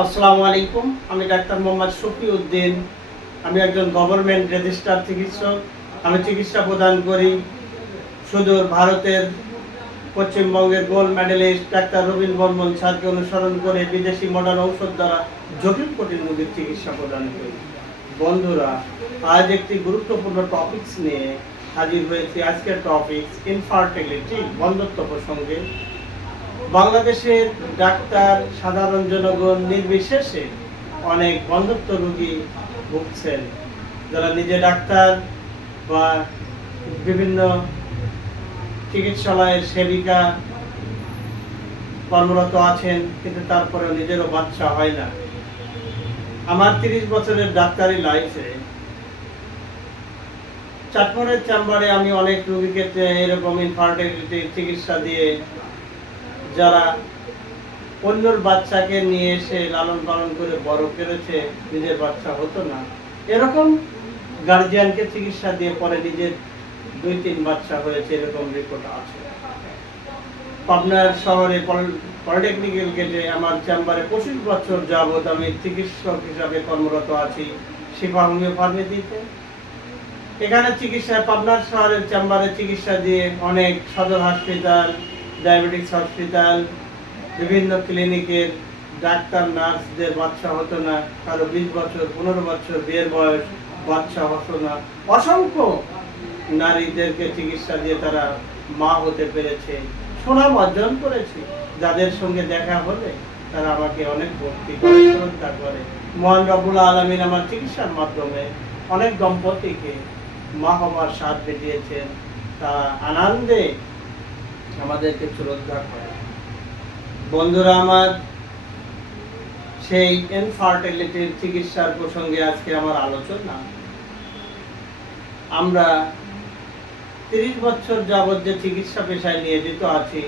আসসালামু আলাইকুম, আমি ডাক্তার মোহাম্মদ শফি উদ্দিন আমি একজন গভর্নমেন্ট রেজিস্টার চিকিৎসক। আমি চিকিৎসা প্রদান করি সুদূর ভারতের, পশ্চিমবঙ্গের gold medalist doctor Rabindra Barman স্যারকে অনুসরণ করে বিদেশি মডার্ন ঔষধ দ্বারা জটিল কঠিন রোগীর চিকিৎসা প্রদান করি। বন্ধুরা, আজ একটি গুরুত্বপূর্ণ টপিকস নিয়ে হাজির হয়েছি। আজকের টপিকস ইনফার্টিলিটি বন্ধত্ব প্রসঙ্গে। বাংলাদেশের ডাক্তার, সাধারণ জনগণ নির্বিশেষে অনেক বন্ধত্ব রোগী ভুগছেন। যারা নিজে ডাক্তার বা বিভিন্ন চিকিৎসালয়ের সেবিকা কর্মরত আছেন, কিন্তু তারপরে নিজেরও বাচ্চা হয় না। আমার তিরিশ বছরের ডাক্তারি লাইফে চাটমোড়ের চেম্বারে আমি অনেক রুগীকে এরকম ইনফার্টিলিটি চিকিৎসা দিয়ে যারা অন্যর বাচ্চাকে নিয়ে এসে লালন পালন করে বড় করেছে, নিজের বাচ্চা হতো না। এরকম গার্জিয়ানকে চিকিৎসা দিয়ে পরে নিজের দুই তিন বাচ্চা হয়েছে, এরকম রিপোর্ট আছে। পাবনার শহরে পলিটেকনিক্যাল গেটে আমার চেম্বারে পঁচিশ বছর যাবৎ আমি চিকিৎসক হিসাবে কর্মরত আছি শিফা হোমিও ফার্মেসিতে। এখানে চিকিৎসা পাবনার শহরের চেম্বারে চিকিৎসা দিয়ে অনেক সদর হসপিটাল ডায়াবেটিক্স হসপিটাল, বিভিন্ন ক্লিনিকের ডাক্তার, নার্সদের বাচ্চা হতো না, কারও বিশ বছর, পনেরো বছর বিয়ের বয়স, বাচ্চা হতো না। অসংখ্য নারীদেরকে চিকিৎসা দিয়ে তারা মা হতে পেরেছে। সুনাম অর্জন করেছে। যাদের সঙ্গে দেখা হলে তারা আমাকে অনেক ভক্তি করে, শ্রদ্ধা করে। মহান রবুল আলমিন আমার চিকিৎসার মাধ্যমে অনেক দম্পতিকে মা হবার স্বাদ পেটিয়েছেন তারা আনন্দে আমাদেরকে শ্রদ্ধা করে। বন্ধুরা, আমার সেই ইনফার্টিলিটির চিকিৎসার প্রসঙ্গে আজকে আমার আলোচনা। আমরা তিরিশ বছর যাবৎ যে চিকিৎসা পেশায় নিয়োজিত আছি,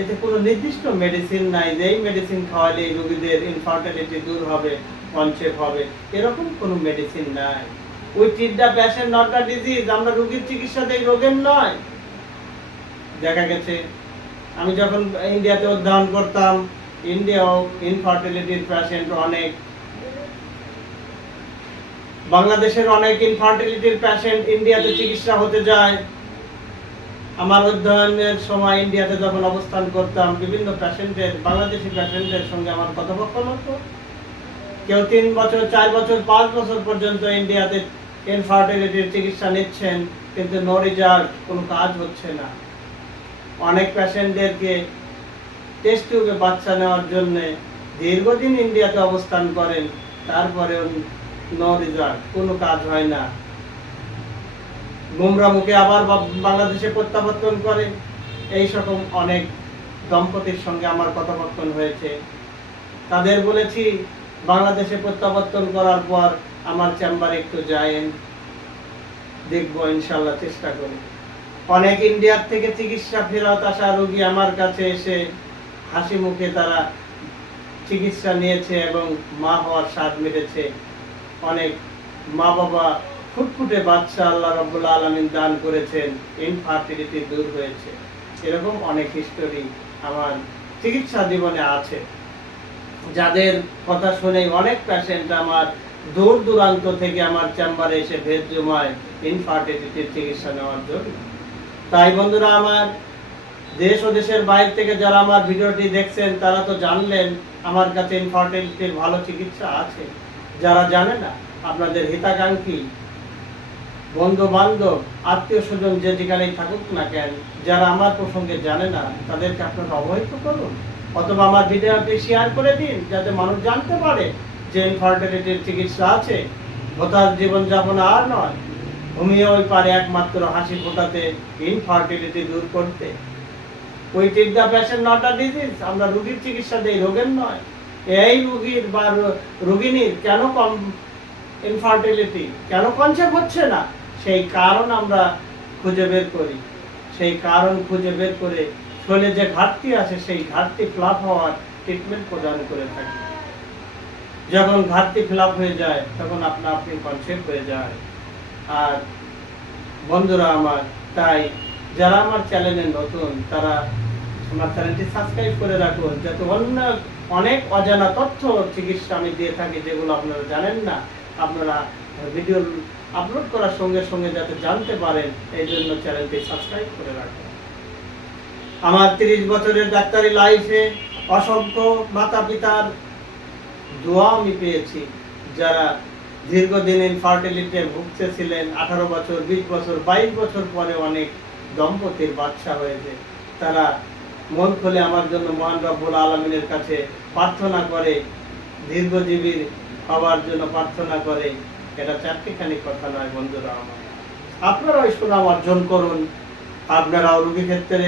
এতে কোনো নির্দিষ্ট মেডিসিন নাই যেই মেডিসিন খাওয়ালে রোগীদের ইনফার্টিলিটি দূর হবে কনসেপ্ট হবে, এরকম কোনো মেডিসিন নাই। Treat the patient not the disease আমরা রোগীর চিকিৎসা দেই রোগের নয়। দেখা গেছে। আমি যখন ইন্ডিয়াতে অধ্যয়ন করতাম ইন্ডিয়াও ইনফার্টিলিটির পেশেন্ট অনেক। বাংলাদেশের অনেক ইনফার্টিলিটির পেশেন্ট ইন্ডিয়াতে চিকিৎসা হতে যায়। আমার অধ্যয়নের সময় ইন্ডিয়াতে যখন অবস্থান করতাম, বিভিন্ন পেশেন্টের বাংলাদেশি পেশেন্টের সঙ্গে আমার কথোপকথন হতো। কেউ তিন বছর, চার বছর, পাঁচ বছর পর্যন্ত ইন্ডিয়াতে ইনফার্টিলিটির চিকিৎসা নিচ্ছেন, কিন্তু নো রেজাল্ট কোনো কাজ হচ্ছে না। অনেক পেশেন্টদেরকে টেস্ট টিউবে বাচ্চা নেওয়ার জন্য দীর্ঘদিন ইন্ডিয়াতে অবস্থান করেন, তারপরেও নো রেজাল্ট কোনো কাজ হয় না। গুমরা মুখে আবার বাংলাদেশে প্রত্যাবর্তন করে। এই সকম অনেক দম্পতির সঙ্গে আমার কথাবার্তন হয়েছে। তাদের বলেছি, বাংলাদেশে প্রত্যাবর্তন করার পর আমার চেম্বারে একটু যায়েন, দেখব, ইনশাল্লাহ চেষ্টা করি। অনেক ইন্ডিয়ার থেকে চিকিৎসা ফেরত আসা রোগী আমার কাছে এসে হাসি মুখে তারা চিকিৎসা নিয়েছে এবং মা হওয়ার স্বাদ মেটেছে। অনেক মা বাবা ফুটফুটে বাচ্চা আল্লাহ রব্বুল্লা আলমিন দান করেছেন ইনফার্টিলিটি দূর হয়েছে। এরকম অনেক হিস্টোরি আমার চিকিৎসা জীবনে আছে। যাদের কথা শুনে অনেক পেশেন্ট আমার দূর দূরান্ত থেকে আমার চেম্বারে এসে ভেদ জমায় ইনফার্টিলিটির চিকিৎসা নেওয়ার জন্য। তাই বন্ধুরা আমার দেশ ও দেশের বাইরে থেকে যারা আমার ভিডিওটি দেখছেন, তারা তো জানলেন আমার কাছে ইনফার্টিলিটির ভালো চিকিৎসা আছে। যারা জানে না, আপনাদের হিতাকাঙ্ক্ষী বন্ধু বান্ধব আত্মীয় স্বজন যে যেখানেই থাকুক না কেন, যারা আমার প্রসঙ্গে জানে না, তাদেরকে আপনারা অবহিত করুন। অথবা আমার ভিডিওটি শেয়ার করে দিন, যাতে মানুষ জানতে পারে যে ইনফার্টিলিটির চিকিৎসা আছে। হতাশ জীবনযাপন আর নয় হোমিওই পারে একমাত্র হাসি ফোটাতে ইনফার্টিলিটি দূর করতে। ওই টিক দ্য নট আ ডিজিজ আমরা রুগীর চিকিৎসা দেই, রোগের নয়। এই রুগীর বা রোগিনীর কেন কম ইনফার্টিলিটি কেন কনসেপ্ট হচ্ছে না? সেই কারণ আমরা খুঁজে বের করি। সেই কারণ খুঁজে বের করে শরীরে যে ঘাটতি আছে, সেই ঘাটতি ফ্লাপ হওয়ার ট্রিটমেন্ট প্রদান করে থাকি। যখন ঘাটতি ফিলাপ হয়ে যায়, তখন আপনা আপনি কনসেপ্ট হয়ে যায়। আর বন্ধুরা আমার, তাই যারা আমার চ্যানেলে নতুন, তারা আমার চ্যানেলটি সাবস্ক্রাইব করে রাখুন যাতে অন্য অনেক অজানা তথ্য, চিকিৎসা আমি দিয়ে থাকি, যেগুলো আপনারা জানেন না, আপনারা ভিডিও আপলোড করার সঙ্গে সঙ্গে যাতে জানতে পারেন, এই জন্য চ্যানেলটি সাবস্ক্রাইব করে রাখবেন আমার তিরিশ বছরের ডাক্তারি লাইফে অসংখ্য মাতা পিতার দোয়া আমি পেয়েছি, যারা দীর্ঘদিন ইনফার্টিলিটিতে ভুগতেছিলেন আঠারো বছর, বিশ বছর, বাইশ বছর পরে অনেক দম্পতির বাচ্চা হয়েছে। তারা মন খুলে আমার জন্য মহান রব্বুল আলমিনের কাছে প্রার্থনা করে দীর্ঘজীবীর হওয়ার জন্য প্রার্থনা করে। এটা চারটিখানি কথা নয় বন্ধুরা আমার। আপনারা ওই সুনাম অর্জন করুন। আপনারাও রুগী ক্ষেত্রে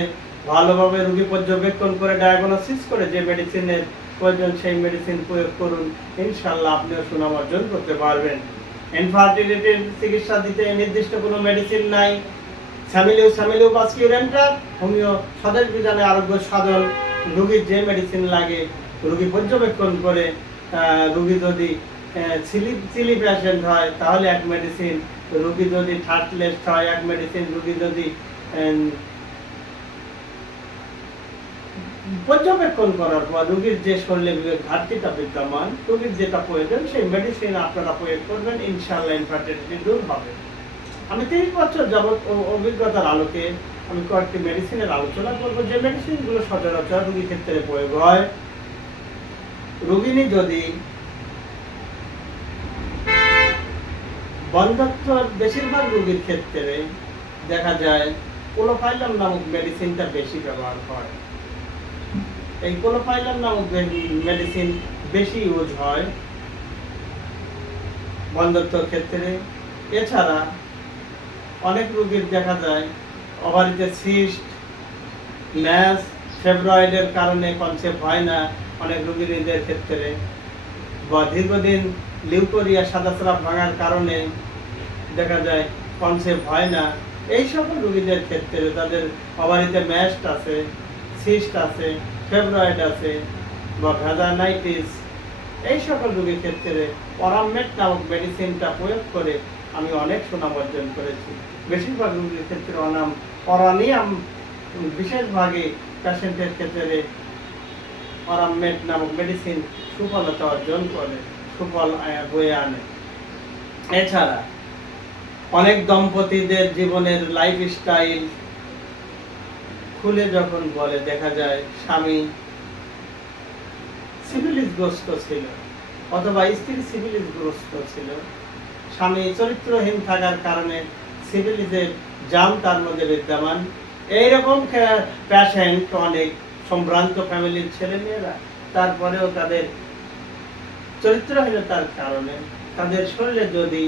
ভালোভাবে রুগী পর্যবেক্ষণ করে ডায়াগনোসিস করে যে মেডিসিনের প্রয়োজন সেই মেডিসিন প্রয়োগ করুন। ইনশাল্লাহ আপনিও সুনাম অর্জন করতে পারবেন। ইনফার্টিলিটির চিকিৎসা দিতে নির্দিষ্ট কোনো মেডিসিন নাই। স্যামিলিউ স্যামিলিউ বাসকিউরেন্টার হোমিও স্বদেশ বিধানে আরোগ্য সাধন। রুগীর যে মেডিসিন লাগে, রুগী পর্যবেক্ষণ করে রুগী যদি সিলি সিলি পেশেন্ট হয়, তাহলে এক মেডিসিন রুগী যদি থার্ডলেস হয়, এক মেডিসিন রুগী যদি পর্যবেক্ষণ করার পর রোগীর যে শরীরে ঘাটতিটা বিদ্যমান, রোগীর যেটা প্রয়োজন সেই মেডিসিন আপনারা প্রয়োগ করবেন, ইনশাআল্লাহ ইনফার্টিলিটি দূর হবে। আমি তিরিশ বছর যাবৎ অভিজ্ঞতার আলোকে আমি কয়েকটি মেডিসিনের আলোচনা করব। যে মেডিসিনগুলো সচরাচর রোগীর ক্ষেত্রে প্রয়োগ হয় রোগিনী যদি বন্ধাত্মর বেশিরভাগ রোগীর ক্ষেত্রে দেখা যায় কোলোফাইলাম নামক মেডিসিনটা বেশি ব্যবহার হয়। এই কোলোফাইলাম নামক মেডিসিন বেশি ইউজ হয় বন্ধত্বর ক্ষেত্রে, এছাড়া অনেক রোগীর দেখা যায় ওভারিতে সিস্ট, ম্যাস, ফেব্রয়েডের কারণে কনসেপ্ট হয় না, অনেক রোগীদের ক্ষেত্রে। বা দীর্ঘদিন লিউকোরিয়া সাদা স্রাব ভাঙার কারণে দেখা যায় কনসেপ্ট হয় না। এই সকল রোগীদের ক্ষেত্রে তাদের ওভারিতে ম্যাস্ট আছে, সিস্ট আছে ফেব্রয়েড আছে বা ভেজানাইটিস এই সকল রোগীর ক্ষেত্রে পরামমেট নামক মেডিসিনটা প্রয়োগ করে আমি অনেক সুনাম অর্জন করেছি। বেশিরভাগ রোগীর ক্ষেত্রে অনাম অরানিয়াম। বিশেষভাগে পেশেন্টের ক্ষেত্রে পরামমেট নামক মেডিসিন সুফলতা অর্জন করে, সুফল বয়ে আনে। এছাড়া অনেক দম্পতিদের জীবনের লাইফ স্টাইল খুলে যখন বলে, দেখা যায় স্বামী সিভিলিসগ্রস্ত ছিল অথবা স্ত্রী সিভিলিসগ্রস্ত ছিল। স্বামী চরিত্রহীন থাকার কারণে সিভিলিসের জাম তার মধ্যে বিদ্যমান। এইরকম প্যাশেন্ট অনেক সম্ভ্রান্ত ফ্যামিলির ছেলেমেয়েরা, তারপরেও তাদের চরিত্রহীনতার কারণে তাদের শরীরে যদি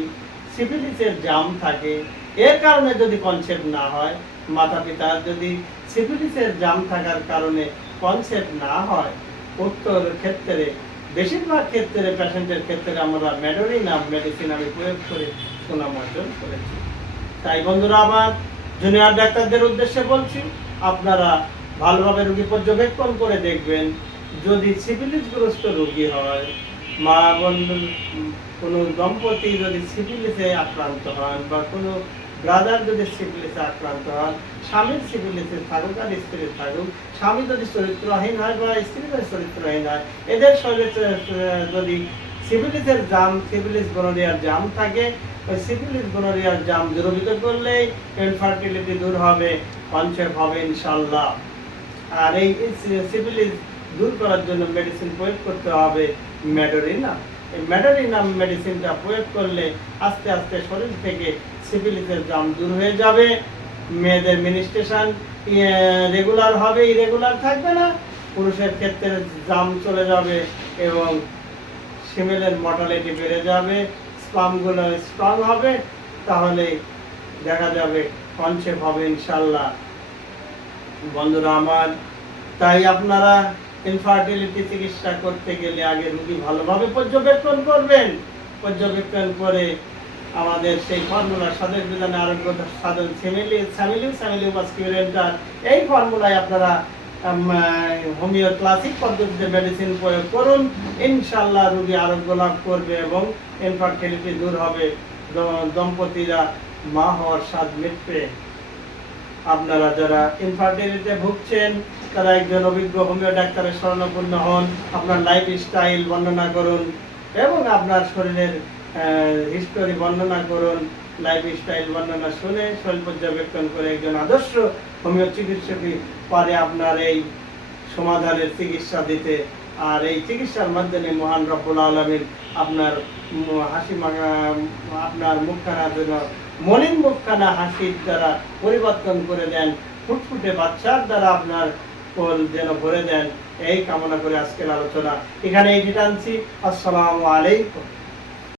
সিফিলিসের জাম থাকে, এর কারণে যদি কনসেপ্ট না হয় মাতা পিতার যদি সিফিলিসের জাম থাকার কারণে কনসেপ্ট না হয়, উত্তর ক্ষেত্রে, বেশিরভাগ ক্ষেত্রে পেশেন্টের ক্ষেত্রে আমরা মেডোরি নাম মেডিসিন আমি প্রয়োগ করে সুনাম অর্জন করেছি। তাই বন্ধুরা, আমার জুনিয়র ডাক্তারদের উদ্দেশ্যে বলছি, আপনারা ভালোভাবে রোগী পর্যবেক্ষণ করে দেখবেন। যদি সিফিলিসগ্রস্ত রোগী হয় মা বন্ধু কোনো দম্পতি যদি সিভিলিসে আক্রান্ত হন বা কোনো ব্রাদার যদি সিফিলিসে আক্রান্ত হন স্বামীর সিফিলিসে থাকুক আর স্ত্রীর থাকুক, স্বামী যদি চরিত্রহীন হয় বা স্ত্রী যদি চরিত্রহীন হয়, এদের শরীরে যদি সিফিলিসের জাম সিফিলিস গনোরিয়ার জাম থাকে, ওই সিফিলিস গনোরিয়ার জাম দ্রবিত করলেই ইনফার্টিলিটি দূর হবে কনসেপ্ট হবে ইনশাল্লাহ আর এই সিফিলিস দূর করার জন্য মেডিসিন প্রয়োগ করতে হবে ম্যাডোরিনা এই ম্যাডোরিনা মেডিসিনটা প্রয়োগ করলে আস্তে আস্তে শরীর থেকে সিফিলিসের জাম দূর হয়ে যাবে, মেয়েদের মিনিস্ট্রেশন রেগুলার হবে ইরেগুলার থাকবে না, পুরুষের ক্ষেত্রে জাম চলে যাবে এবং সিমেলের মর্টালিটি বেড়ে যাবে স্পামগুলো স্ট্রং হবে, তাহলে দেখা যাবে কনসেপ্ট হবে ইনশাল্লাহ বন্ধুরা আমার, তাই আপনারা ইনফার্টিলিটি চিকিৎসা করতে গেলে আগে রুগী ভালোভাবে পর্যবেক্ষণ করবেন। পর্যবেক্ষণ করে আমাদের সেই ফর্মুলা স্বদেশ বিধানে আরোগ্য সাধন ফ্যামিলি ফ্যামিলি ফ্যামিলি মাস্কিউরেন্টার এই ফর্মুলায় আপনারা হোমিও ক্লাসিক পদ্ধতিতে মেডিসিন প্রয়োগ করুন। ইনশাল্লাহ রুগী আরোগ্য লাভ করবে এবং ইনফার্টিলিটি দূর হবে। দম্পতিরা মা হওয়ার স্বাদ মিটবে। আপনারা যারা ইনফার্টিলিটিতে ভুগছেন, তারা একজন অভিজ্ঞ হোমিও ডাক্তারের স্মরণাপন্ন হন। আপনার লাইফ স্টাইল বর্ণনা করুন এবং আপনার শরীরের হিস্টোরি বর্ণনা করুন লাইফ স্টাইল বর্ণনা শুনে শরীর পর্যবেক্ষণ করে একজন আদর্শ হোমিও চিকিৎসকই পারে আপনার এই সমাধানের চিকিৎসা দিতে। আর এই চিকিৎসার মাধ্যমে মহান রব্বুল আলমিন আপনার হাসি আপনার মুখখানা যেন মলিন মুখখানা হাসির দ্বারা পরিবর্তন করে দেন, ফুটফুটে বাচ্চার দ্বারা আপনার কোল যেন ভরে দেন, এই কামনা করে আজকের আলোচনা এখানে এই টানছি আসসালামু আলাইকুম।